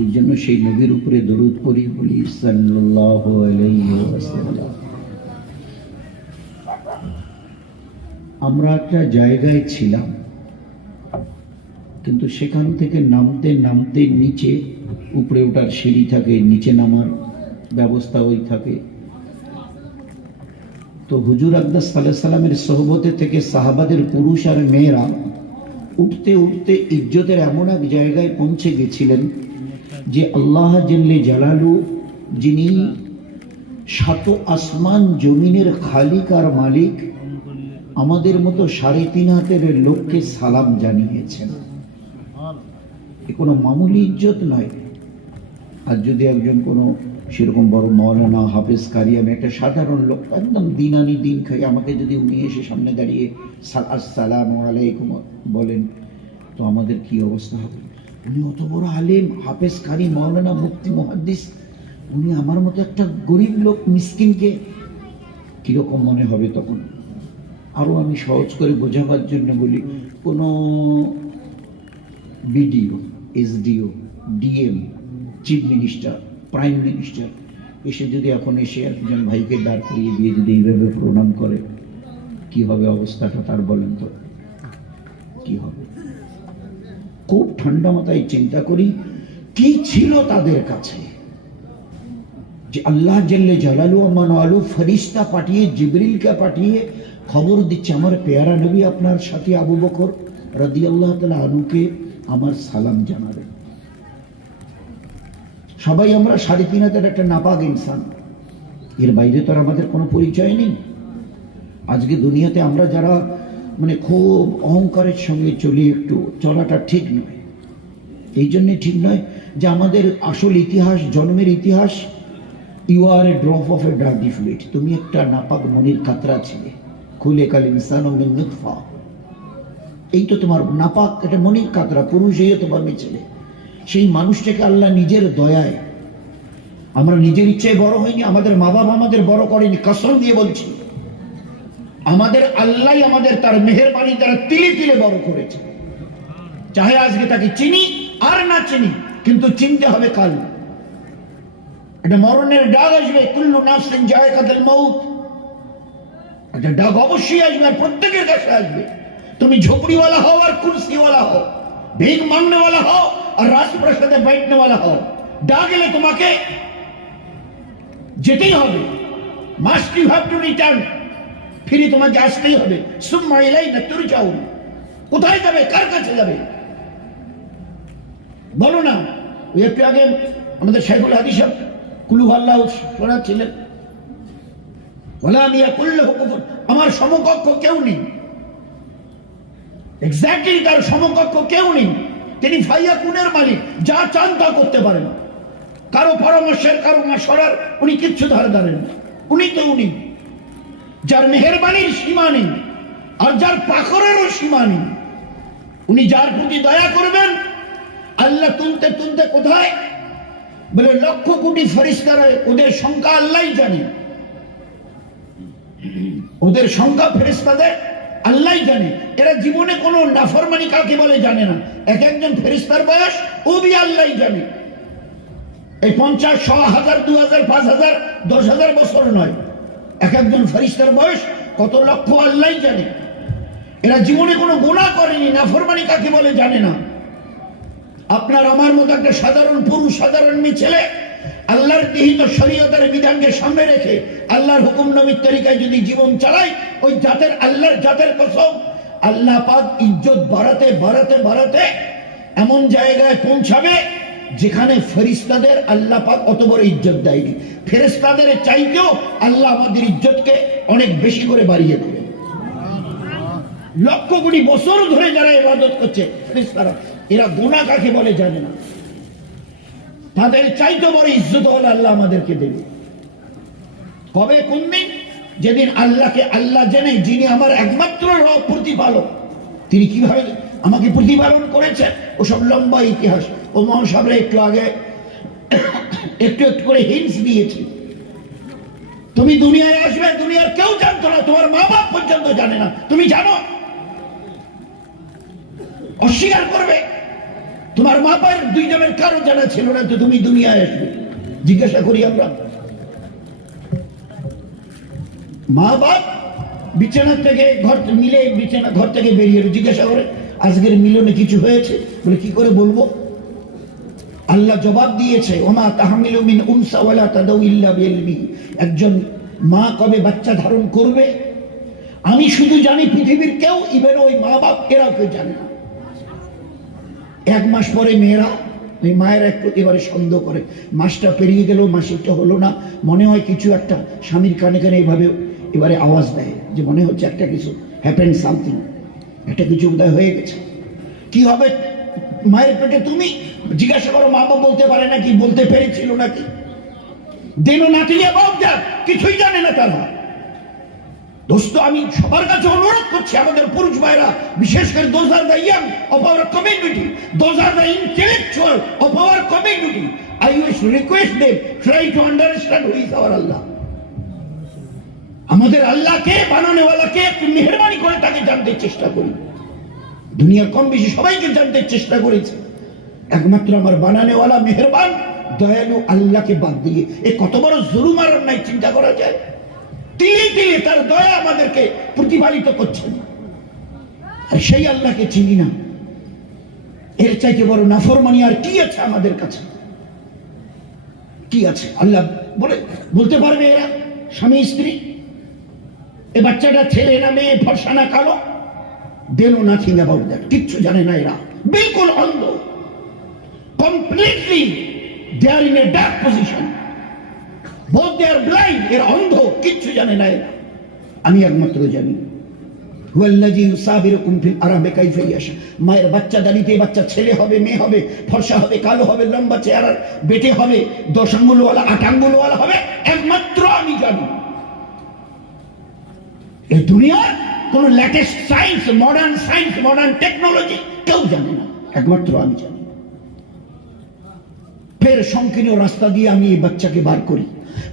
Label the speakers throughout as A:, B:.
A: এই জন্য সেই নবীর উপরে দরুদ করি বলি আমরা একটা জায়গায় ছিলাম, কিন্তু সেখান থেকে নামতে নামতে নিচে উপরে ওঠার সিঁড়ি থাকে, নিচে নামার ব্যবস্থা ওই থাকে। তো হুজুর আকদাস সাল্লাহ সাল্লামের সহবতে থেকে সাহাবাদের পুরুষ আর মেয়েরা উঠতে উঠতে ইজ্জতের এমন এক জায়গায় পৌঁছে গেছিলেন যে আল্লাহ জেল্লে জালালু যিনি সাত আসমান জমিনের খালিক আর মালিক, আমাদের মতো সাড়ে তিন হাতের লোককে সালাম জানিয়েছেন। এ কোনো মামুলি ইজ্জত নয়। আর যদি একজন কোনো সেরকম বড় মৌলানা হাফেজ কারি আমি একটা সাধারণ লোক, একদম দিন আনি দিন খাই। আমাকে যদি উনি এসে সামনে দাঁড়িয়ে সা- আসসালাম আলাইকুম বলেন, তো আমাদের কি অবস্থা হবে? উনি অত বড় আলেম, হাফেজ কারি, মৌলানা মুফতি, মহাদ্দিস। উনি আমার মতো একটা গরিব লোক, মিসকিনকে কীরকম মনে হবে তখন? আরও আমি সহজ করে বোঝাবার জন্য বলি, কোনো BDO, SDO, DM, chief minister prime minister এসে যদি এখন এসে একজন ভাইকে দাঁড় করিয়ে দিয়ে যদি এইভাবে প্রণাম করে, কি হবে অবস্থাটা তার বলেন তো? কি হবে? খুব ঠান্ডা মাথায় চিন্তা করি, কি ছিল তাদের কাছে? যে আল্লাহ জল্লে জালালু আমান ফরিস্তা পাঠিয়ে, জিবরিলকে পাঠিয়ে খবর দিচ্ছে, আমার পেয়ারা নবী আপনার সাথে আবু বকর রাদি আল্লাহ তালা আলুকে আমার সালাম জানাবেন। সবাই আমরা সাড়ে তিন হাজার একটা নাপাক ইনসান। এর বাইরে তো আর আমাদের কোনো পরিচয় নেই। আজকে দুনিয়াতে আমরা যারা মানে খুব অহংকারের সঙ্গে চলি, একটু চলাটা ঠিক নয়। এই জন্যে ঠিক নয় যে আমাদের আসল ইতিহাস, জন্মের ইতিহাস you are a drop of a dirty fluid তুমি একটা নাপাক মনির কাতরা ছিলে। খুলে কাল ইনসান ও মিন নুতফা। এই তো তোমার নাপাক, এটা মনির কাতরা, পুরুষ এই তোমার মেয়ে ছেলে। সেই মানুষটাকে আল্লাহ নিজের দয়ায়, আমরা নিজের ইচ্ছায় বড় হইনি, আমাদের মা বাবা আমাদের বড় করেনি, কসম দিয়ে বলছি। আমাদের আল্লাহ আমাদের তার মেহেরবানি দ্বারা তিলে তিলে বড় করেছে। চাহে আজকে তাকে চিনি আর না চিনি, কিন্তু চিনতে হবে কাল। একটা মরণের ডাক আসবে, কুল্লু নাফসিন জায়গাতের মৌত একটা ডাক অবশ্যই আসবে প্রত্যেকের কাছে আসবে। তুমি ঝুপড়িওয়ালা হও আর কুর্সিওয়ালা হও ভিক মাংনেওয়ালা হও আর রাজপ্রাসাদে बैठनेवाला হও ডাক এলে তোমাকে যেতেই হবে must you have to return ফিরে তোমাকে আসতেই হবে সুম্মা ইলাই না তুই যাও কোথায় যাবে কার কাছে যাবে বলো না ওই একটু আগে আমাদের শেখুল হাদিস কুলু আল্লাহ শোনাচ্ছিলেন ওলা মিয়া কুল্লু কুফর আমার সমকক্ষ কেউ নেই এক্স্যাক্টলি তার সমকক্ষ কেউ নেই তিনি ফাইয়া কুনের মালিক, যা চান তা করতে পারেন। কারও পরামর্শের কারও সরার উনি কিচ্ছু ধারে দাঁড়েন উনি তো উনি। যার মেহরবানির সীমা নেই, আর যার পাখরেরও সীমা নেই। উনি যার প্রতি দয়া করবেন, আল্লাহ তুলতে তুলতে কোথায়? বলে লক্ষ কোটি ফরিস্তারা ওদের সংখ্যা আল্লাহ জানে। ওদের সংখ্যা ফেরিস্তাদের আল্লাহ জানে। এরা জীবনে কোনো নাফরমানি কাকে বলে জানে না। এক একজন ফেরিস্তার বয়স, ও বি আল্লাহ জানে। এই পঞ্চাশ, ছ হাজার, দু হাজার, পাঁচ হাজার, দশ হাজার বছর নয়। এক একজন ফেরিস্তার বয়স, কত লক্ষ আল্লাহ জানে। এরা জীবনে কোনো গুণা করেনি, নাফরমানি কাকে বলে জানে না। আপনার, আমার মতো একটা সাধারণ পুরুষ, সাধারণ মেয়ে ছেলে আল্লাহর বিহিত শরীয়তের বিধানকে সামনে রেখে আল্লাহর হুকুম নবীর তরিকায় যদি জীবন চালায় ওই জাতের আল্লাহর জাতের কসম আল্লাহ পাক ইজ্জত বাড়াতে বাড়াতে বাড়াতে এমন জায়গায় পৌঁছাবে যেখানে ফেরিস্তাদের আল্লাহ পাক অত বড় ইজ্জত দেয়নি। ফেরিস্তাদের চাইতেও আল্লাহ আমাদের ইজ্জতকে অনেক বেশি করে বাড়িয়ে দেবে। লক্ষ কোটি বছর ধরে যারা ইবাদত করছে ফেরেশতারা, এরা গোনা কাকে বলে জানে না। তাদের চাইতে বড় ইজ্জত হলে আল্লাহ আমাদেরকে দেবে। কবে, কোন দিন? যেদিন আল্লাহকে আল্লাহ জেনে যিনি আমার একমাত্র প্রতিপালক, তিনি কীভাবে আমাকে প্রতিপালন করেছেন? ওসব লম্বা ইতিহাস। ও মহাসাবরা একটু আগে একটু একটু করে হিন্স দিয়েছে। তুমি দুনিয়ায় আসবে, দুনিয়ার কেউ জানতো না, তোমার মা বাপ পর্যন্ত জানে না। তুমি জানো? অস্বীকার করবে। তোমার মা বাবার দুইজনের কারও জানা ছিল না তো তুমি দুনিয়ায় আসবে। জিজ্ঞাসা করি আমরা। মা বাপ বিছানা থেকে ঘর মিলে বিছানা ঘর থেকে বেরিয়ে এলো। জিজ্ঞাসা করে, আজকের মিলনে কিছু হয়েছে? বলে, কি করে বলব? আল্লাহ জবাব দিয়েছে, ওমা তাহমিলু মিন উনসা ওয়ালা তাদাউ ইল্লা বিইলমি। একজন মা কবে বাচ্চা ধারণ করবে? আমি শুধু জানি পৃথিবীর কেউ ইভেন ওই মা বাপ, এরাও কেউ জানে না। এক মাস পরে মেয়েরা ওই মায়েরা একটু এবারে সন্দেহ করে। মাসটা পেরিয়ে গেল মাসিকটা হলো না। মনে হয় কিছু একটা স্বামীর কানে কানে এইভাবে এবারে আওয়াজ দেয় যে মনে হচ্ছে একটা কিছু হ্যাপেন সামথিং একটা কিছু বোধহয় হয়ে গেছে। কি হবে? মায়ের পেটে তুমি জিজ্ঞাসা করো, মা বাবা বলতে পারে নাকি? বলতে পেরেছিল নাকি? দেনো নাতি দ্যাট কিছুই জানে না তারা। দোস্ত, আমি সবার কাছে অনুরোধ করছি, আমাদের পুরুষ ভাইরা, বিশেষ করে those are the young of our community those are the intellectual of our community I wish request them try to understand who is our আল্লাহ আমাদের আল্লাহকে, বানানোওয়ালাকে একটু মেহরবানি করে তাকে জানতে চেষ্টা করি। দুনিয়ার কম বেশি সবাইকে জানতে চেষ্টা করেছে। একমাত্র আমার বানানেওয়ালা মেহরবান, দয়ালু আল্লাহকে বাদ দিয়ে। এ কত বড় জুলুম আর চিন্তা করা যায়? তিলে তিলে তার দয়া আমাদেরকে প্রতিপালিত করছেন। আর সেই আল্লাহকে চিনি না। এর চাইতে বড় নাফরমানি আর কি আছে আমাদের কাছে? কি আছে? আল্লাহ বলে, বলতে পারবে এরা, স্বামী, স্ত্রী, এ বাচ্চাটা ছেলে না মেয়ে, ফর্সা না কালো, দেন নাথিং অ্যাবাউট দ্যাট কিচ্ছু জানে না এরা। বিলকুল অন্ধ। Completely they are in a dark position blind, এরা অন্ধ কিচ্ছু জানে না আমি একমাত্র জানি। মায়ের বাচ্চা দাঁড়িতে বাচ্চা, ছেলে হবে, মেয়ে হবে, ফর্সা হবে, কালো হবে, লম্বা চেহারার বেটে হবে, দশ আঙ্গুলওয়ালা, আট আঙ্গুলওয়ালা হবে, একমাত্র আমি জানি। এই দুনিয়ার কোন latest science modern science modern technology কেউ জানে না। একমাত্র আমি জানি। ফের সংকীর্ণ রাস্তা দিয়ে আমি এই বাচ্চাকে বার করি।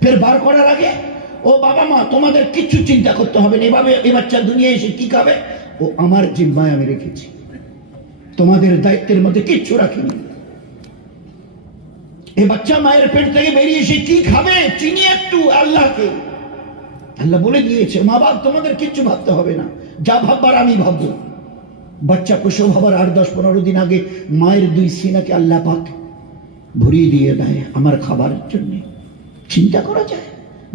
A: ফের বার করার আগে, ও বাবা মা, তোমাদের কিচ্ছু চিন্তা করতে হবে না, এভাবে এই বাচ্চা দুনিয়া এসে কি খাবে? ও আমার জিম্মায় আমি রেখেছি। তোমাদের দায়িত্বের মধ্যে কিচ্ছু রাখিনি। এই বাচ্চা মায়ের পেট থেকে বেরিয়ে এসে কি খাবে, চিনি একটু, আল্লাহকে। আল্লাহ বলে দিয়েছে, মা বাপ, তোমাদের কিচ্ছু ভাবতে হবে না, যা ভাববার আমি ভাববো। বাচ্চা প্রসব হবার আট, দশ, পনেরো দিন আগে মায়ের দুই সিনাকে আল্লাহ পাক ভরিয়ে দিয়ে দেয় আমার খাবারের জন্য। চিন্তা করা যায়,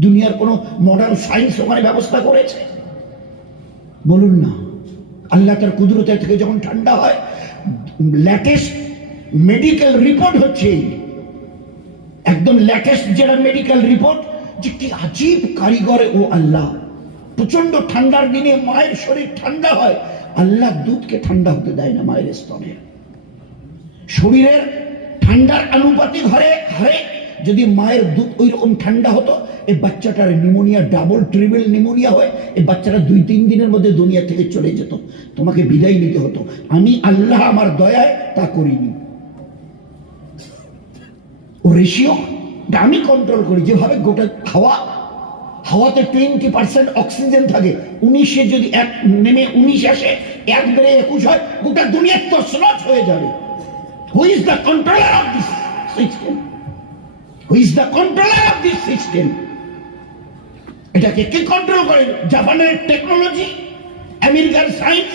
A: দুনিয়ার কোনো মডার্ন সায়েন্স ওখানে ব্যবস্থা করেছে। বলুন না, আল্লাহ তার কুদরতের থেকে যখন ঠান্ডা হয় ল্যাটেস্ট মেডিকেল রিপোর্ট হচ্ছে একদম ল্যাটেস্ট যেটা মেডিকেল রিপোর্ট যে কি আজীব কারিগরে ও আল্লাহ। প্রচণ্ড ঠান্ডার দিনে মায়ের শরীর ঠান্ডা হয়, আল্লাহ দুধকে ঠান্ডা হতে দেয় না মায়ের স্তনে। শরীরের ঠান্ডার আনুপাতিক হারে হারে যদি মায়ের দুধ ওই রকম ঠান্ডা হতো এই বাচ্চাটার নিমোনিয়া, ডাবল, ট্রিপল নিমোনিয়া হয় এই বাচ্চাটা দুই, তিন দিনের মধ্যে দুনিয়া থেকে চলে যেত। তোমাকে বিদায় নিতে হতো। আমি আল্লাহ আমার দয়ায় তা করিনি। ও রেশিও আমি কন্ট্রোল করি। যেভাবে গোটা হাওয়া, হাওয়াতে টোয়েন্টি পার্সেন্ট অক্সিজেন থাকে, উনিশে যদি এক, নেমে উনিশ আসে এক বেড়ে একুশ হয়, গোটা দুনিয়া তসনচ হয়ে যাবে। Who is the controller of this system who is the controller of this system এটাকে কে কন্ট্রোল করে? জাপানের টেকনোলজি আমেরিকার সায়েন্স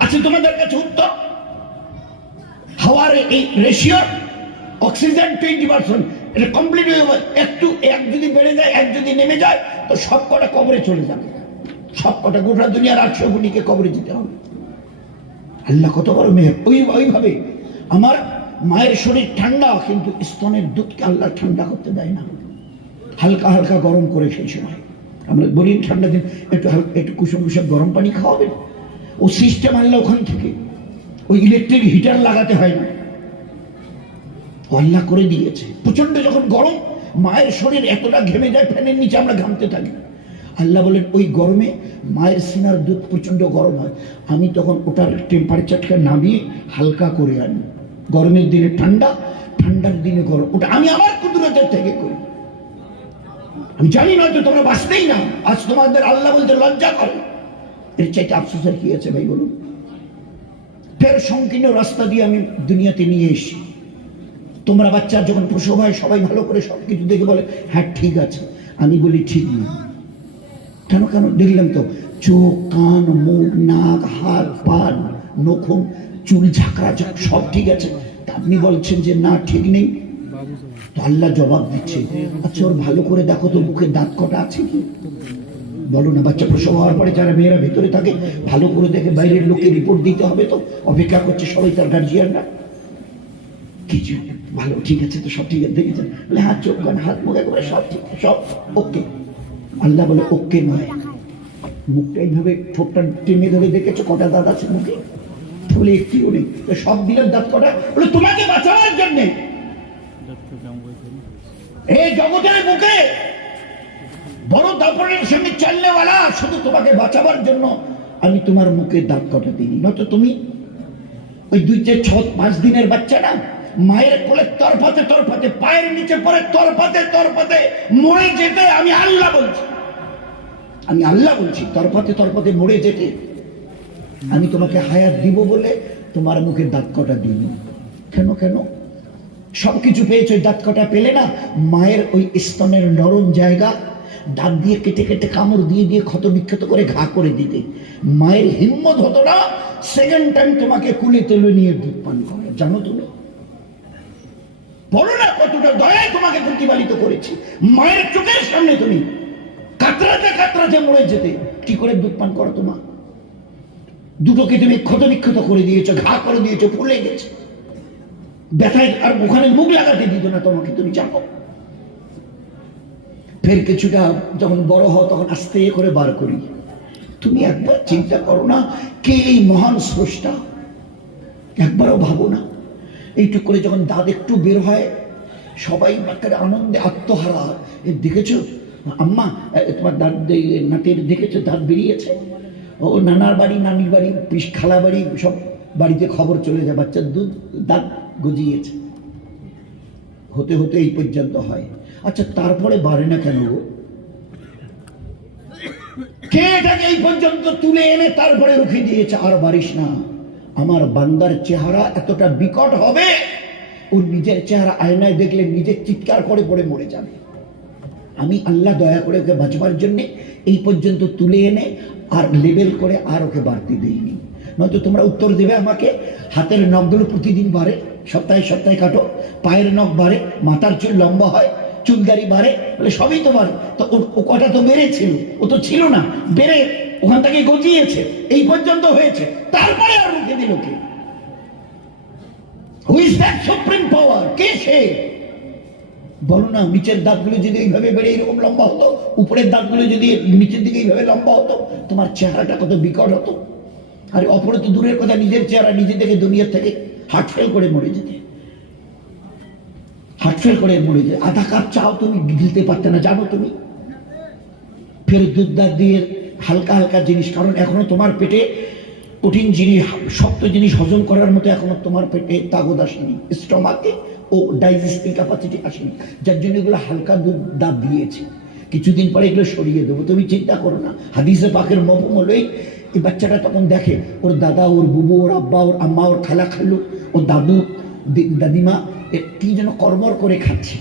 A: আছে তোমাদের কাছে উত্তর? হাওয়ার এই রেশিও অক্সিজেন টোয়েন্টি পার্সেন্ট এটা কমপ্লিট হয়ে যাবে। একটু, এক যদি বেড়ে যায়, এক যদি নেমে যায়, তো সব কটা কবরে চলে যাবে। সব কটা গোটা দুনিয়ার আটশো কোটিকে কবরে যেতে হবে। আল্লাহ কত বড় মেয়ের ওই, ওইভাবে। আমার মায়ের শরীর ঠান্ডা, কিন্তু স্তনের দুধকে আল্লাহ ঠান্ডা করতে দেয় না। হালকা হালকা গরম করে সেই সময়। আমরা বলি, ঠান্ডা দিন, একটু একটু কুসুম কুসুম গরম পানি খাওয়াবেন। ও সিস্টেম আনলে ওখান থেকে। ওই ইলেকট্রিক হিটার লাগাতে হয় না। আল্লাহ করে দিয়েছে। প্রচণ্ড যখন গরম, মায়ের শরীর এতটা ঘেমে যায়, ফ্যানের নিচে আমরা ঘামতে থাকি। আল্লাহ বলেন, ওই গরমে মায়ের সিনার দুধ প্রচণ্ড গরম হয়। আমি তখন ওটার টেম্পারেচারটা নামিয়ে হালকা করে আনি। গরমের দিনে ঠান্ডা, ঠান্ডার দিনে গরম। ওটা আমি আমার কুদরতের থেকে করি। আমি জানি না তো তোমরা বাঁচতেই না। আজ তোমাদের আল্লাহ বলতে লজ্জা করে। এর চাইতে আফসোসের কি আছে ভাই বলুন? ফের সংকীর্ণ রাস্তা দিয়ে আমি দুনিয়াতে নিয়ে এসি তোমরা বাচ্চা যখন প্রসব হয়, সবাই ভালো করে সব কিছু দেখে বলে হ্যাঁ ঠিক আছে। আমি বলি, ঠিক না। কেন কেন? দেখলাম তো, চোখ, কান, মুখ, নাক হাত পা নখুন চুল ঝাঁকড়া ঝাঁক, সব ঠিক আছে। আপনি বলছেন যে না, ঠিক নেই। তো আল্লাহ জবাব দিচ্ছে আচ্ছা ওর ভালো করে দেখো তো মুখে দাঁত কটা আছে কি? বলো না, বাচ্চা প্রসব হওয়ার পরে যারা মেয়েরা ভেতরে থাকে, ভালো করে দেখে বাইরের লোকে রিপোর্ট দিতে হবে তো, অপেক্ষা করছে সবাই তার গার্জিয়ানরা কিছু ভালো, ঠিক আছে তো, সব ঠিক আছে, দেখেছেন? বলে হাত চোখ, কান, হাত, মুখ, একবারে সব ঠিক, সব ওকে আল্লাহ বলে ওকে নয়। মুখটা এইভাবে ঠোঁটটা টেনে ধরে দেখেছ, কটা দাঁত আছে মুখে? সব দিলেন দাঁত কটা? বলে, তোমাকে জন্যে। এই জগতের বড় সঙ্গে চালনেওয়ালা শুধু তোমাকে বাঁচাবার জন্য আমি তোমার মুখে দাঁত কটা দিই নয়তো তুমি ওই দুই চার ছ পাঁচ দিনের বাচ্চা না মায়ের কোলে তরফাতে তরফাতে, পায়ের নিচে পরে তরফাতে তরফাতে মরে যেতে আমি আল্লাহ বলছি। আমি আল্লাহ বলছি, তরফাতে তরফাতে মরে যেতে। আমি তোমাকে হায়াত দিব বলে তোমার মুখে দাঁত কটা দিই কেন কেন? সবকিছু পেয়েছ, ওই দাঁত কটা পেলে না? মায়ের ওই স্তনের নরম জায়গা, দাঁত দিয়ে কেটে কেটে কামড় দিয়ে দিয়ে ক্ষত বিক্ষত করে ঘা করে দিতে। মায়ের হিম্মত হতো না সেকেন্ড টাইম তোমাকে কুলে তুলে নিয়ে দুধ পান করে জানো তুমি বলো না কতটা দয়ায় তোমাকে প্রতিপালিত করেছি। মায়ের চোখের সামনে তুমি কাতরাতে কাতরাতে মরে যেতে। কি করে দুধ পান করো তোমার দুটোকে তুমি ক্ষত বিক্ষত করে দিয়েছ, ঘা করে দিয়েছ ফুলে গেছে। ব্যথায় আর ওখানে মুখ লাগাতে দিত না তোমাকে, তুমি জানো ফের কিছুটা যখন বড় হও, তখন আস্তে করে বার করি। তুমি একবার চিন্তা করো না, কে এই মহান স্রষ্টা? একবারও ভাবো না। এইটুক করে যখন দাঁত একটু বের হয়, সবাই একটা আনন্দে আত্মহারা। দেখেছ? আম্মা তোমার দাঁত নাতের দেখেছ? দাঁত বেরিয়েছে? ও নানার বাড়ি, নানির বাড়ি, পিস খালা বাড়ি, সব বাড়িতে খবর চলে যায় বাচ্চার দুধ, দাঁত গজিয়েছে। হতে হতে এই পর্যন্ত হয়। আচ্ছা তারপরে বাড়ে না কেন গো? কে এটাকে এই পর্যন্ত তুলে এনে তারপরে রুখে দিয়েছে? আর বাড়িস না। আমার বান্দার চেহারা এতটা বিকট হবে, ও নিজের চেহারা আয়নায় দেখলে নিজের চিৎকার করে পড়ে মরে যাবে। আমি আল্লাহ দয়া করে ওকে বাঁচবার জন্যে এই পর্যন্ত তুলে এনে আর লেবেল করে আর ওকে বাড়তে দেইনি নয়তো তোমরা উত্তর দেবে আমাকে, হাতের নখগুলো প্রতিদিন বাড়ে, সপ্তাহে সপ্তাহে কাটো, পায়ের নখ বাড়ে, মাথার চুল লম্বা হয় চুলদারি বাড়ে, বলে সবই তো বাড়ে। তো ও- কটা তো বেড়েছিল ও তো ছিল না, বেড়ে ওখান থেকে গজিয়েছে, এই পর্যন্ত হয়েছে, তারপরে আর মুখে দিল কে? হুইজ দ্যাট সুপ্রিম পাওয়ার কে সে? বলো না নিচের দাঁতগুলো যদি এইভাবে বেড়ে এরকম লম্বা হতো, উপরের দাঁতগুলো যদি নিচের দিকে এইভাবে লম্বা হতো, তোমার চেহারাটা কত বিকট হতো। আর, অপরে তো দূরের কথা, নিজের চেহারা নিজে থেকে দুনিয়ার থেকে হার্ট ফেল করে মরে যেতে। হার্ট ফেল করে মরে যেতে। আধা কাপ চাও তুমি, গিলতে পারতে না, জানো তুমি? ফের দুধ দাঁত দিয়ে হালকা হালকা জিনিস, কারণ এখনও তোমার পেটে কঠিন জিনিস, শক্ত জিনিস হজম করার মতো এখনও তোমার পেটে তাগদ আসেনি স্টমাকে ও ডাইজেস্টিং ক্যাপাসিটি আসেনি। যার জন্য এগুলো হালকা দুধ দাঁত দিয়েছে। কিছুদিন পরে এগুলো সরিয়ে দেবো। তুমি চিন্তা করো না। হাদিসে পাকের মফম হলোই এই বাচ্চাটা তখন দেখে, ওর দাদা, ওর বুবু, ওর আব্বা, ওর আম্মা, ওর খালা খালু, ওর দাদু দাদিমা কি যেন কর্মর করে খাচ্ছে।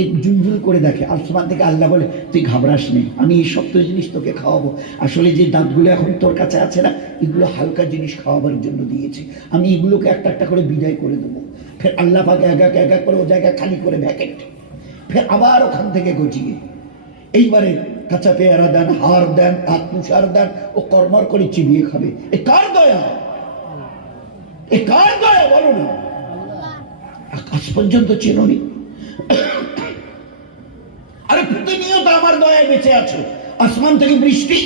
A: এই জুলজুল করে দেখে। আসমান থেকে আল্লাহ বলে, তুই ঘাবড়াস নে। আমি এই শক্ত জিনিস তোকে খাওয়াবো। আসলে যে দাঁতগুলো এখন তোর কাছে আছে না, এগুলো হালকা জিনিস খাওয়াবার জন্য দিয়েছে। আমি এগুলোকে একটা একটা করে বিদায় করে দেবো। ফের আল্লাহ পাকে এক এক এক এক করে ও জায়গা খালি করে ভ্যাকেট। ফের আবার ওখান থেকে গজিয়ে। এইবারে কাঁচা পেয়ারা দেন হার দেন আত্মসার দেন, ও কর্মর করে চিবিয়ে খাবে। এ কার দয়া? এ কার দয়া বলো না? আকাশ পর্যন্ত চেননি আরে প্রতিনিয়ত আমার দয়ায় বেঁচে আছো। আসমান থেকে বৃষ্টি।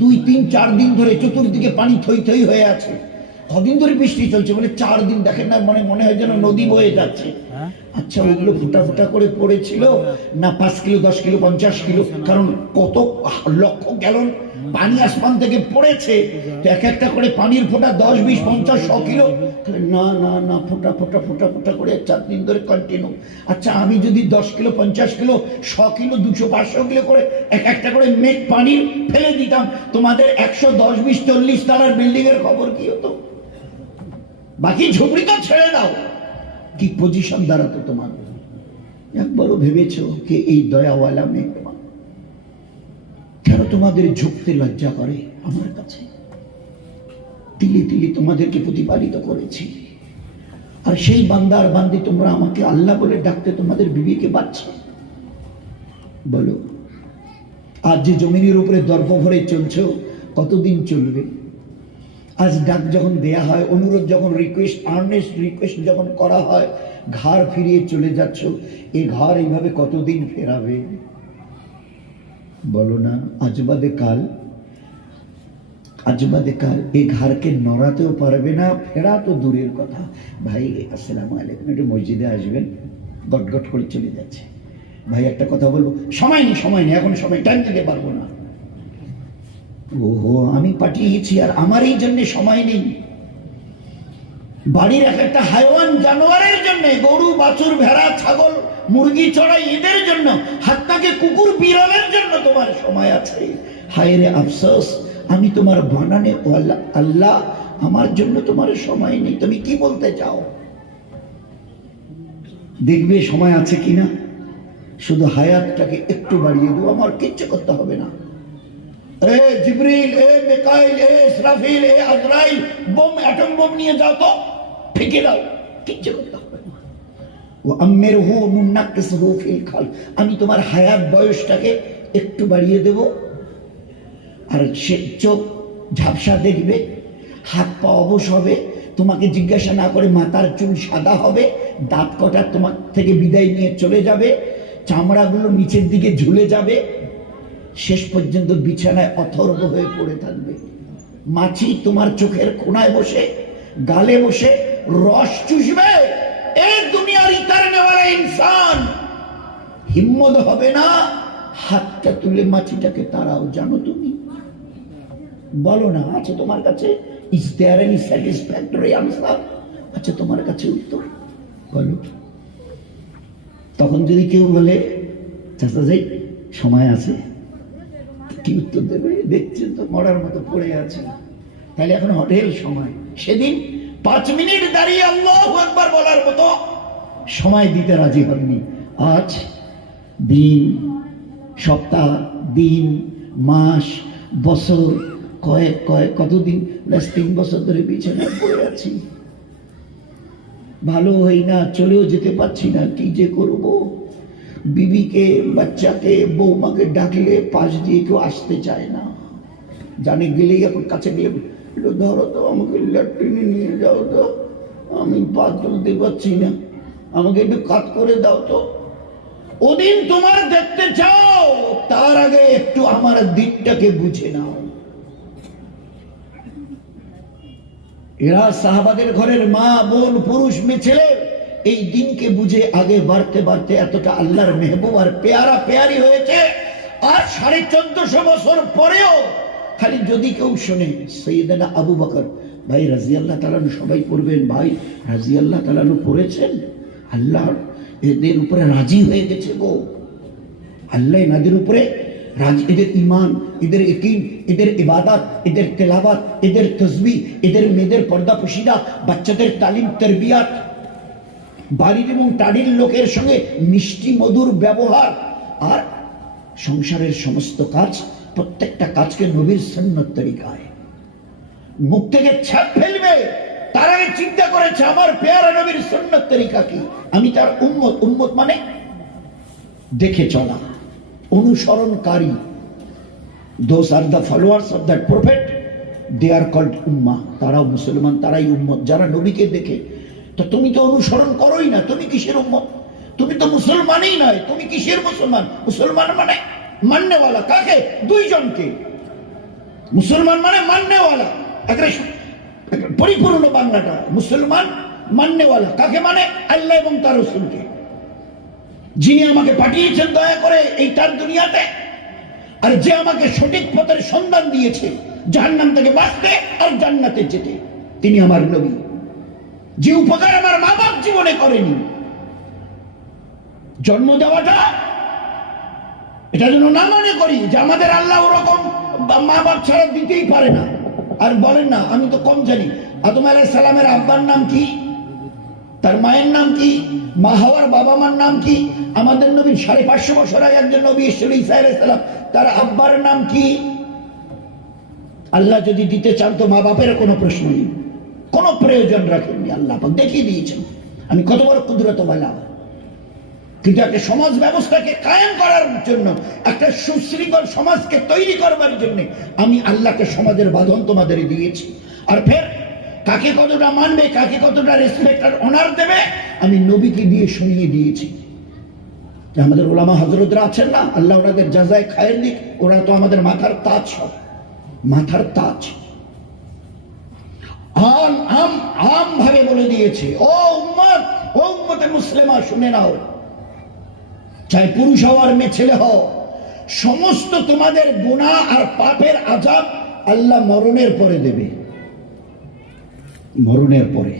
A: দুই, তিন, চার দিন ধরে চতুর্দিকে পানি থই থই হয়ে আছে। কদিন ধরে বৃষ্টি চলছে বলে চার দিন দেখেন না মনে মনে হয় যেন নদী বয়ে যাচ্ছে। আচ্ছা ওইগুলো ফুটা ফুটা করে পড়েছিল না পাঁচ কিলো দশ কিলো পঞ্চাশ কিলো কারণ কত লক্ষ গ্যালন পানি আসমান থেকে পড়েছে। তো এক একটা করে পানির ফোঁটা দশ বিশ পঞ্চাশ শ কিলো। না না না ফোঁটা ফোঁটা ফোঁটা ফোঁটা করে চার দিন ধরে কন্টিনিউ আচ্ছা আমি যদি দশ কিলো পঞ্চাশ কিলো শ কিলো দুশো পাঁচশো কিলো করে এক একটা করে মেঘ পানির ফেলে দিতাম তোমাদের একশো দশ বিশ চল্লিশ তালার বিল্ডিং এর খবর কি হতো? বাকি ঝুপড়ি তো ছেড়ে দাও। কি পজিশন দাঁড়াতো তোমার? একবারও ভেবেছো কে এই দয়াওয়ালা মেয়ে তোমার? কেন তোমাদের ঝুঁকতে লজ্জা করে আমার কাছে? তিলি তিলি তোমাদেরকে প্রতিপালিত করেছি। আর সেই বান্দার বান্দি তোমরা আমাকে আল্লাহ বলে ডাকতে তোমাদের বিবিকে বাচ্ছে বলো, আজ যে জমিনের উপরে দর্প ভরে চলছো, কতদিন চলবে? আজ ডাক যখন দেয়া হয়, অনুরোধ যখন রিকোয়েস্ট আর্নেস্ট রিকোয়েস্ট যখন করা হয় ঘর ফিরিয়ে চলে যাচ্ছ এই ঘর এইভাবে কতদিন ফেরাবে? বলো না, আজ বাদে কাল আজবাদে কাল এই ঘরকে নড়াতেও পারবে না, ফেরা তো দূরের কথা। ভাই, আসসালামু আলাইকুম, একটু মসজিদে আসবেন গট গট করে চলে যাচ্ছে। ভাই, একটা কথা বলব, সময় নেই সময় নেই, এখন সময় টাইম দিতে পারব না। ওহো, আমি পাঠিয়েছি আর আমার এই জন্য সময় নেই। বাড়ির এক একটা হাইওয়ান জানোয়ারের জন্য, গরু, বাছুর, ভেড়া, ছাগল, মুরগি, চড়াই, এদের জন্য, হাত্তাকে কুকুর, বিড়ালের জন্য তোমার সময় আছে। হায় রে আফসোস, আমি তোমার বানানে আল্লাহ, আমার জন্য তোমার সময় নেই। তুমি কি বলতে চাও? দেখবে সময় আছে কিনা? শুধু হায়াতটাকে একটু বাড়িয়ে দেবো আমার কিচ্ছু করতে হবে না। এ জিবরিল, এ মিকাইল, এ ইসরাফিল, এ আজরাইল, বোম, অ্যাটম বোম নিয়ে যাও তো। ফেঁকে দাও। কিচ্ছু করতে হবে ও আম্মের হু নুন্নাকিস হু ফিল খাল। আমি তোমার হায়াত বয়সটাকে একটু বাড়িয়ে দেব। আর সে চোখ ঝাপসা দেখবে, হাত পা অবশ হবে, তোমাকে জিজ্ঞাসা না করে মাথার চুল সাদা হবে, দাঁত কটা তোমার থেকে বিদায় নিয়ে চলে যাবে, চামড়াগুলো নিচের দিকে ঝুলে যাবে শেষ পর্যন্ত বিছানায় অথর্ব হয়ে পড়ে থাকবে। মাছি তোমার চোখের কোনায় বসে, গালে বসে, রস চুষবে। এ দুনিয়ার ইতার নেওয়ালা ইনসান। হিম্মত হবে না হাতটা তুলে মাছিটাকে তারাও জানো তুমি? বলো না, আছে তোমার কাছে? Is there any satisfactory answer আচ্ছা তোমার কাছে উত্তর? বলো। তখন যদি কেউ বলে, চাচা যাই, সময় আছে? কি উত্তর দেবে? দেখছেন তো মরার মতো পড়ে আছে। তাহলে এখন হোটেল সময়। সেদিন পাঁচ মিনিট দাঁড়িয়ে আল্লাহ একবার বলার মতো সময় দিতে রাজি হননি। আজ দিন, সপ্তাহ, দিন, মাস, বছর, কয়েক কয়েক, কতদিন? তিন বছর ধরে বিছানায় পড়ে আছি। ভালো হই না, চলেও যেতে পারছি না, কি যে করব? বিবিকে, বাচ্চাকে, বৌমাকে ডাকলে পাশ দিয়ে কেউ আসতে চায় না। জানে গেলেই এখন কাছে গেলে ধরো তো আমাকে ল্যাট্রিনে নিয়ে যাও তো, আমি পা তুলতে পারছি না। আমাকে একটু কাত করে দাও তো। ওদিন তোমার দেখতে চাও, তার আগে একটু আমার দিকটাকে বুঝে নাও। এরা সাহাবাদের ঘরের মা, বোন, পুরুষ, মেয়ে, ছেলে এই দিনকে বুঝে আগে বাড়তে বাড়তে এতটা আল্লাহর মেহবুব আর পেয়ারা পেয়ারি হয়েছে। আর সাড়ে চোদ্দশো বছর পরেও খালি যদি কেউ শোনে, সৈয়দানা আবু বকর, ভাই রাজি আল্লাহ তালানু সবাই পড়বেন, ভাই রাজি আল্লাহ তালানু পড়েছেন? আল্লাহ এদের উপরে রাজি হয়ে গেছে গো। আল্লাহ এনাদের উপরে রাজ, এদের ইমান এদের একিন এদের ইবাদত, এদের তেলাবাত এদের তসবি এদের মেয়েদের পর্দা পুশিদা বাচ্চাদের তালিম, তরবিয়াত বাড়ির এবং টাড়ির লোকের সঙ্গে মিষ্টি মধুর ব্যবহার। আর সংসারের সমস্ত কাজ প্রত্যেকটা কাজকে নবীর সন্ন্যত তরিকায়। মুখ থেকে ছাপ ফেলবে, তার আগে চিন্তা করেছে, আমার পেয়ারা নবীর সন্ন্যত তরিকা কি? আমি তার উম্মত উম্মত মানে? দেখে চলা, অনুসরণকারী। Those are the followers of that prophet they are called উম্মা তারাও মুসলমান, তারাই উম্মত। যারা নবীকে দেখে তো তুমি তো অনুসরণ করোই না, তুমি কিসের উম্মত? তুমি তো মুসলমানই নয়, তুমি কিসের মুসলমান? মুসলমান মানে মান্যওয়ালা, কাকে? দুইজনকে। মুসলমান মানে মান্যওয়ালা। পরিপূর্ণ বাংলাটা, মুসলমান মান্যওয়ালা, কাকে মানে? আল্লাহ এবং তার রসুলকে। যিনি আমাকে পাঠিয়েছেন দয়া করে এই তার দুনিয়াতে, আর যে আমাকে সঠিক পথের সন্ধান দিয়েছে, জাহান্নাম থেকে বাঁচতে আর জান্নাতে যেতে, তিনি আমার নবী। যে উপকার আমার মা বাপ জীবনে করেনি। জন্ম দেওয়াটা, এটা যেন না মনে করি যে আমাদের আল্লাহ ওরকম মা বাপ ছাড়া দিতেই পারে না। আর বলেন না, আমি তো কম জানি। আদম আলাইহিস সালামের আব্বার নাম কি? তার মায়ের নাম কি? মা হওয়ার বাবা মার নাম কি? আমাদের নবী সাড়ে পাঁচশো বছর আগে একজন নবী এসেছিল ইসা আলাইসালাম তার আব্বার নাম কি? আল্লাহ যদি দিতে চান তো মা বাপের কোনো প্রশ্ন নেই। কোনো প্রয়োজন রাখেননি, আল্লাহ দেখিয়ে দিয়েছেন। আমি কত বড় কুদরত বলা কিন্তু একটা সমাজ ব্যবস্থাকে কায়েম করার জন্য, একটা সুশৃঙ্খল সমাজকে তৈরি করবার জন্য আমি আল্লাহকে সমাজের বাঁধন তোমাদের দিয়েছি। আর ফের, কাকে কতটা মানবে, কাকে কতটা রেসপেক্ট আর অনার দেবে, আমি নবীকে দিয়ে শুনিয়ে দিয়েছি। আমাদের ওলামা হজরতরা আছেন না, আল্লাহ ওনাদের যাজায় খায়ের দিক, ওরা তো আমাদের মাথার তাজ সব। মাথার তাজ। আম আম আম ভাবে বলে দিয়েছে। ও উম্মত, ও উম্মতে মুসলিমা, শুনে নাও। চাই পুরুষ হও আর মেয়ে ছেলে হও। সমস্ত তোমাদের গুনাহ আর পাপের আজাব আল্লাহ মরণের পরে দেবে। মরণের পরে।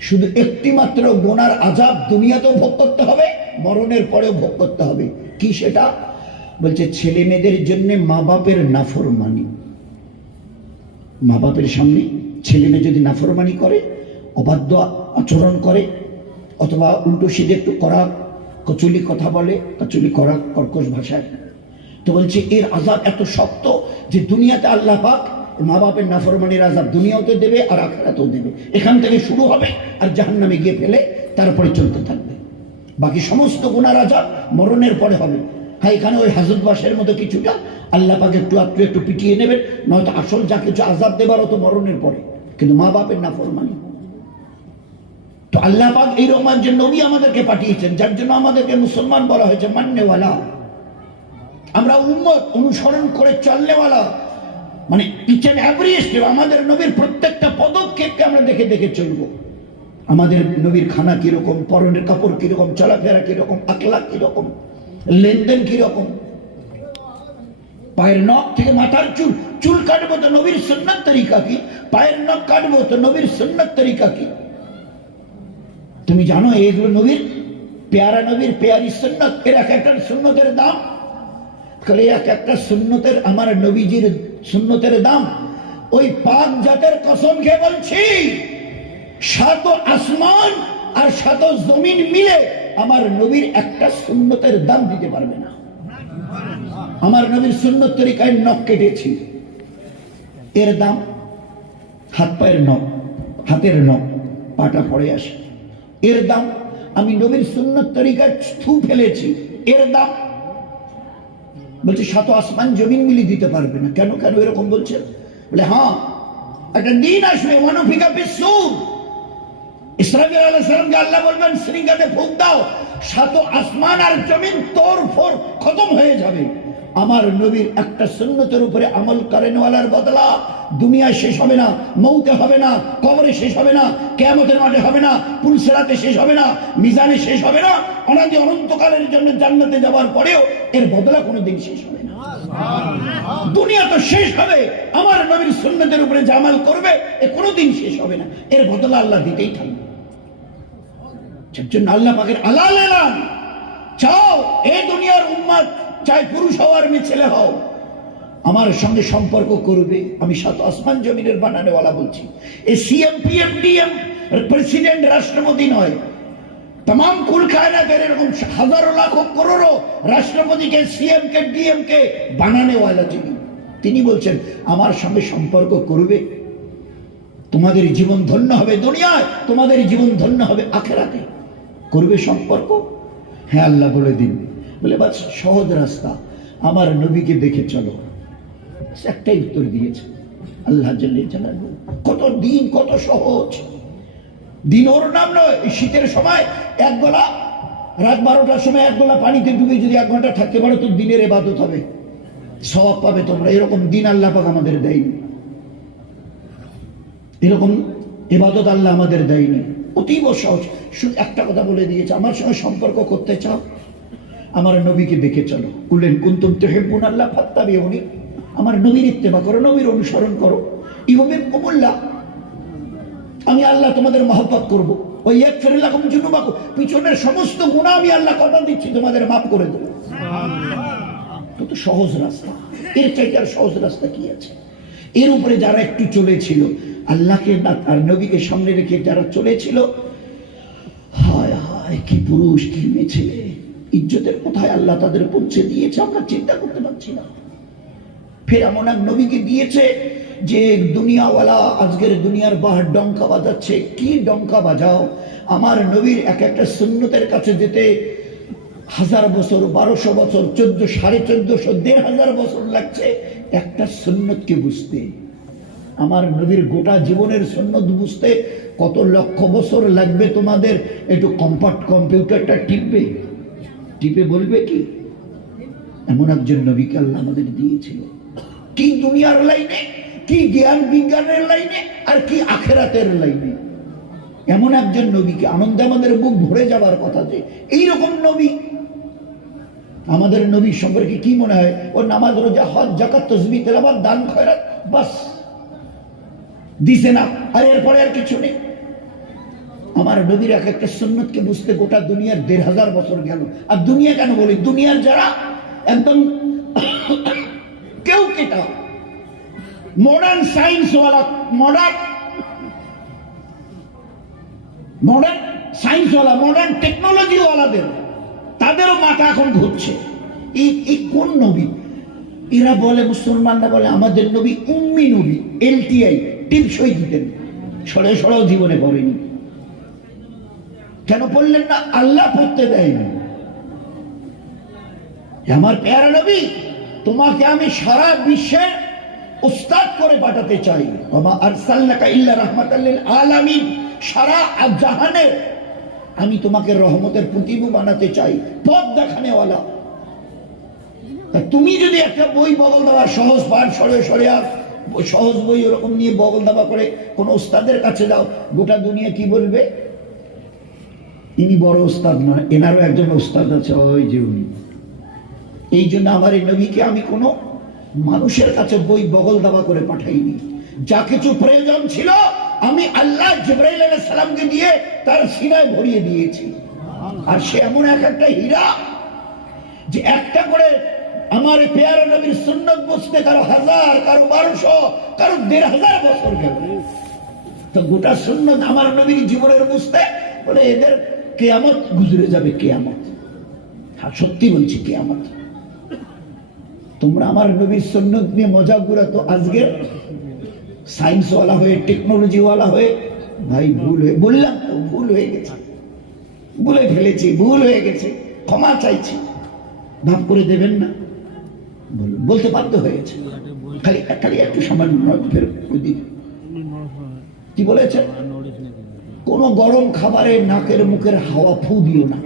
A: শুধু একটি মাত্র গোনার আজাব দুনিয়াতেও ভোগ করতে হবে, মরণের পরেও ভোগ করতে হবে। কি সেটা? বলছে, ছেলে মেয়েদের জন্য মা বাপের নাফর নাফরমানি। মা বাপের সামনে ছেলে মেয়ে যদি নাফরমানি করে, অবাধ্য আচরণ করে, অথবা উল্টো সিধে একটু করা কচুলি কথা বলে, কচুলি করা কর্কশ ভাষায়। তো বলছে, এর আজাব এত শক্ত যে দুনিয়াতে আল্লাহ পাক মা বাপের নাফরমানির আজাব দুনিয়াতে দেবে আর আখেরাতেও দেবে। এখান থেকে শুরু হবে আর জাহান্নামে গিয়ে ফেলে তারপরে চলতে থাকবে। বাকি সমস্ত গুনার আজাব মরণের পরে হবে। হ্যাঁ এখানে ওই হাজতবাসের মতো কিছুটা আল্লাহ পাকে একটু একটু একটু পিটিয়ে নেবেন, নয়তো আসল যা কিছু আজাব দেবার অত মরণের পরে। কিন্তু মা বাপের নাফরমানি। তো আল্লাহ পাক এইরকম একজন নবী আমাদেরকে পাঠিয়েছেন, যার জন্য আমাদেরকে মুসলমান বলা হয়েছে মান্যওয়ালা। আমরা উম্মত, অনুসরণ করে চলনেওয়ালা। মানে ইচ অ্যান্ড এভরি স্টেপ আমাদের নবীর প্রত্যেকটা পদক্ষেপকে আমরা দেখে দেখে চলবো। আমাদের নবীর খানা কীরকম, পরনের কাপড় কীরকম, চলাফেরা কীরকম আকলা কীরকম, লেনদেন কীরকম। পায়ের নখ থেকে মাথার চুল চুল কাটবো তো নবীর সুন্নত তরিকা কি? পায়ের নখ কাটবো তো নবীর সুন্নত তরিকা কি? তুমি জানো এইগুলো নবীর পেয়ারা নবীর পেয়ারি সুন্নত? এর এক একটা সুন্নতের দাম? তাহলে এক একটা সুন্নতের আমার নবীজির সুন্নতের দাম? ওই পাক জাতের কসম খেয়ে বলছি, সাত আসমান আর সাত জমিন মিলে আমার নবীর একটা সুন্নতের দাম দিতে পারবে না। আমার নবীর সুন্নত তরিকায় নখ কেটেছি। এর দাম হাত পায়ের নখ, হাতের নখ, পাটা পড়ে আসে। এর দাম আমি নবীর সুন্নত তরিকায় থু ফেলেছি। এর দাম বলছে শত আসমান জমিন মিলি দিতে পারবে না। কেন কেন এরকম বলছে? বলে হ্যাঁ একটা দিন আসবে ওয়ানফিকা বিশ্বর ইসরাফিল আলাইহিস সালামকে আল্লাহ বলবেন শৃঙ্গাতে ফুক দাও, সাত আসমান আর জমিন তোর ফোর খতম হয়ে যাবে। আমার নবীর একটা সুন্নতের উপরে আমল করেনওয়ালার বদলা দুনিয়া শেষ হবে না, মৌতে হবে না, কবরে শেষ হবে না, কেয়ামতের মাঠে হবে না, পুলসেরাতে শেষ হবে না, মিজানে শেষ হবে না, অনাদি অনন্তকালের জন্য জান্নাতে যাওয়ার পরেও এর বদলা কোনোদিন শেষ হবে না। দুনিয়া তো শেষ হবে, আমার নবীর সুন্নতের উপরে জামাল করবে, এ কোনোদিন শেষ হবে না। এর বদলা আল্লাহ দিতেই থাকবে। যার জন্য আল্লাহ পাকের আলাল এলান, চাও এই দুনিয়ার উম্মাদ চাই পুরুষ হও আর মেয়ে ছেলে হও। আমার সঙ্গে সম্পর্ক করবে। আমি সাত আসমান জমিনের বানানেওয়ালা বলছি। এ সিএম পিএম ডিএম প্রেসিডেন্ট রাষ্ট্রপতি নয়। তমাম কুল করে এরকম হাজারো, লাখো, করোড়ো রাষ্ট্রপতিকে সিএম কে ডিএম কে বানানেওয়ালা যিনি, তিনি বলছেন, আমার সঙ্গে সম্পর্ক করবে। তোমাদের জীবন ধন্য হবে দুনিয়ায়, তোমাদের জীবন ধন্য হবে আখেরাতে। করবে সম্পর্ক? হ্যাঁ আল্লাহ বলে দিন। বলে, বাস, সহজ রাস্তা। আমার নবীকে দেখে চলো। একটাই উত্তর দিয়েছে। আল্লাহ। কত দিন, কত সহজ। দিন ওর নাম নয় শীতের সময় এক গলা, রাত বারোটার সময় এক গলা পানিতে ডুবে যদি এক ঘণ্টা থাকতে পারো, তো দিনের এবাদত হবে। স্বভাব পাবে তোমরা। এরকম দিন আল্লাহ পাক আমাদের দেয়নি। এরকম এবাদত আল্লাহ আমাদের দেয়নি। অতীব সহজ। শুধু একটা কথা বলে দিয়েছে, আমার সঙ্গে সম্পর্ক করতে চাও? আমার নবীকে দেখে চলো। কুলেন কুন্তুম তেহেবুন আল্লাহ ফাত্তাবি উনি আমার নবীর ইত্তেবা করো নবীর অনুসরণ করো। ইহবে কবুল্লাহ আমি আল্লাহ তোমাদের মহব্বত করব। ওই এক ফেরিলাকুম জুনুবাকু পিছনের সমস্ত গুণা আমি আল্লাহ কথা দিচ্ছি তোমাদের মাফ করে দেবো। কত সহজ রাস্তা। এর চাইতে আর সহজ রাস্তা কি আছে? এর উপরে যারা একটু চলেছিল আল্লাহকে না তার নবীকে সামনে রেখে যারা চলেছিল হায় হায় কি পুরুষ কি মেয়ে ছেলে। ইজ্জতের কোথায় আল্লাহ তাদের পৌঁছে দিয়েছে, আমরা চিন্তা করতে পারছি না। ফের এমন এক নবীকে দিয়েছে যে, দুনিয়াওয়ালা, আজকের দুনিয়ার বাহার ডঙ্কা বাজাচ্ছে। কি ডঙ্কা বাজাও? আমার নবীর এক একটা সুন্নতের কাছে যেতে হাজার বছর, বারোশো বছর, চোদ্দ, সাড়ে চোদ্দশো, দেড় হাজার বছর লাগছে। একটা সুন্নতকে বুঝতে, আমার নবীর গোটা জীবনের সুন্নত বুঝতে কত লক্ষ বছর লাগবে তোমাদের? একটু কম্পার্ট কম্পিউটারটা টিপবে। টিপে বলবে কি? এমন একজন নবীকে আল্লাহ আমাদের দিয়েছিল। কি দুনিয়ার লাইনে, কি জ্ঞান বিজ্ঞানের লাইনে, আর কি আখেরাতের লাইনে? এমন একজন নবীকে আনন্দে আমাদের বুক ভরে যাবার কথা যে, এইরকম নবী। আমাদের নবী সম্পর্কে কি মনে হয়? ওর নামাজ, রোজা, হজ জাকাত তসবি তেলাবাদ দান, খয়রাত, বাস। দিছে না, আর এরপরে আর কিছু নেই। আমার নবীর এক একটা সুন্নতকে বুঝতে গোটা দুনিয়ার দেড় হাজার বছর গেল। আর দুনিয়া কেন বলি? দুনিয়ার যারা একদম কেউ কেটা মডার্ন সায়েন্স ওয়ালা মডার্ন মডার্ন সায়েন্স ওয়ালা মডার্ন টেকনোলজি ওয়ালাদের তাদেরও মাথা এখন ঘুরছে। এই এই কোন নবী? এরা বলে মুসলমানরা বলে, আমাদের নবী উম্মি নবী এলটিআই টিপসই দিতেন। সরে সরাও জীবনে পড়েনি। কেন পড়লেন না, আল্লাহ পড়তে দেয়নি? আমার পেয়ারা নবী, তোমাকে আমি সারা বিশ্বে উস্তাদ করে পাঠাতে চাই। বাবা আরসাল্লাকা ইল্লা রাহমাতাল্লিল আলামিন। সারা জাহানের আমি তোমাকে রহমতের প্রতিভু বানাতে চাই, পথ দেখানেওয়ালা। তুমি যদি একটা বই বগল দেওয়ার সহজ পাঠ সরে সরে আর সহজ বই ওরকম নিয়ে বগল দাবা করে কোন ওস্তাদের কাছে যাও গোটা দুনিয়া কি বলবে? ইনি বড় ওস্তাদ নয় এনারও একজন ওস্তাদ আছে, ওই যে উনি। এই জন্য আমার এই নবীকে আমি কোনো মানুষের কাছে বই বগল দাবা করে পাঠাইনি। যা কিছু প্রয়োজন ছিল, আমি আল্লাহ জিব্রাইল সালামকে দিয়ে তার সিনায় ভরিয়ে দিয়েছি। আর সে এমন এক একটা হীরা যে একটা করে আমার পেয়ারা নবীর সুন্নত বুঝতে কারও হাজার, কারও বারোশো, কারও দেড় হাজার বছর গেল। তো গোটা সুন্নত আমার নবীর জীবনের বুঝতে বলে, এদের কেয়ামত গুজরে যাবে কেয়ামত। হ্যাঁ সত্যি বলছি কেয়ামত। তোমরা আমার নবীর সুন্নত নিয়ে মজা করে তো আজকে সায়েন্সওয়ালা হয়ে টেকনোলজিওয়ালা হয়ে, ভাই ভুল হয়ে, বললাম তো, ভুল হয়ে গেছে। বলে ফেলেছি, ভুল হয়ে গেছে। ক্ষমা চাইছি। ভাব করে দেবেন না। বলতে বাধ্য হয়েছে। খালি খালি একটু সামান্য নয় ফের কি বলেছে? কোনো গরম খাবারে নাকের মুখের হাওয়া ফু দিও না।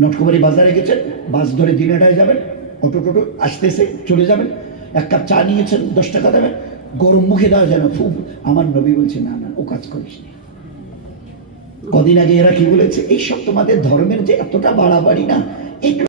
A: নটকুমারি বাজারে গেছেন, বাস ধরে দিনেটায় যাবেন, অটো টোটো আসতেছে চলে যাবেন, এক কাপ চা নিয়েছেন, দশ টাকা দেবেন, গরম মুখে দেওয়া যায় না ফু, আমার নবী বলছে, না না, ও কাজ করিস না। কদিন আগে এরা কি বলেছে, এইসব তোমাদের ধর্মের যে এতটা বাড়াবাড়ি না